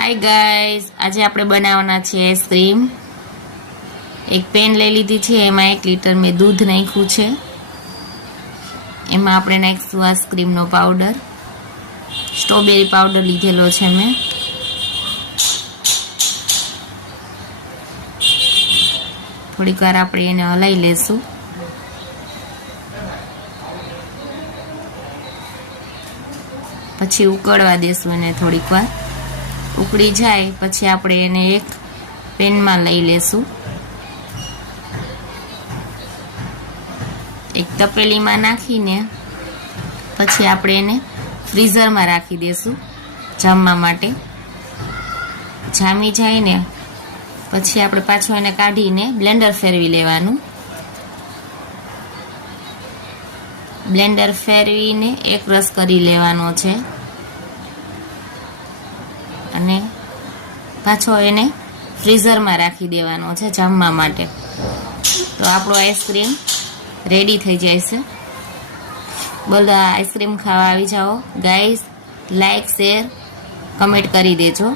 Hi guys, आज આપણે બનાવવાના છે આઈસ્ક્રીમ। એક પેન લઈ લીધી છે, એમાં 1 લિટર મેં દૂધ નાખ્યું છે। એમાં આપણે નાખીશું આઈસ્ક્રીમનો પાવડર, સ્ટ્રોબેરી પાવડર લીધેલો છે મેં। થોડીક વાર આપણે એને હલાવી લેશું। પછી ઉકળવા દેશું એને થોડીક વાર। ઉકળી જાય પછી આપણે એને એક પેનમાં લઈ લેશું, એક તપેલીમાં નાખીને પછી આપણે એને ફ્રીઝરમાં રાખી દેશું જામવા માટે। જામી જાય ને પછી આપણે પાછું એને કાઢીને બ્લેન્ડર ફેરવી લેવાનું। બ્લેન્ડર ફેરવીને એક રસ કરી લેવાનો છે અને પાછો એને ફ્રીઝરમાં રાખી દેવાનો છે જામવા માટે। તો આપણો આઈસ્ક્રીમ રેડી થઈ જાય છે। બધા આઈસ્ક્રીમ ખાવા આવી જાઓ ગાઈસ, લાઈક શેર કમેન્ટ કરી દેજો।